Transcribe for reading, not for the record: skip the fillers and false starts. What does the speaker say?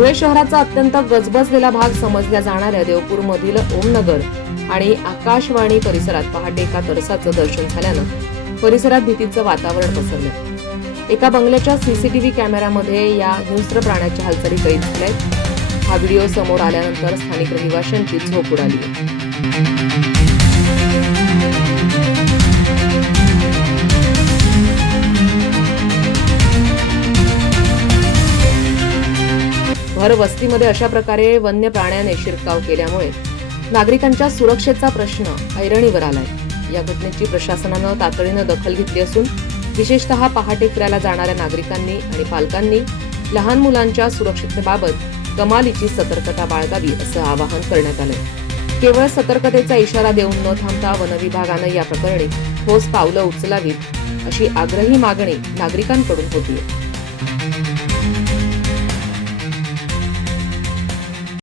धुळे शहराचा अत्यंत गजबजलेला भाग समजल्या जाणाऱ्या देवपूरमधील ओमनगर आणि आकाशवाणी परिसरात पहाटे एका तरसाचं दर्शन झाल्यानं परिसरात भीतीचं वातावरण पसरलं। एका बंगल्याच्या सीसीटीव्ही कॅमेऱ्यामध्ये या हिंस्र प्राण्याच्या हालचाली कैद झाल्यात। हा व्हिडिओ समोर आल्यानंतर स्थानिक रहिवाशांची झोप उडाली। भर वस्तीमध्ये अशा प्रकारे वन्य प्राण्याने शिरकाव केल्यामुळे नागरिकांच्या सुरक्षेचा प्रश्न ऐरणीवर आलाय। या घटनेची प्रशासनानं तातडीनं दखल घेतली असून विशेषतः पहाटे फिरायला जाणाऱ्या नागरिकांनी आणि पालकांनी लहान मुलांच्या सुरक्षिततेबाबत कमालीची सतर्कता बाळगावी असं आवाहन करण्यात आलंय। केवळ सतर्कतेचा इशारा देऊन न थांबता वनविभागानं या प्रकरणी ठोस पावलं उचलावीत अशी आग्रही मागणी नागरिकांकडून होतीये।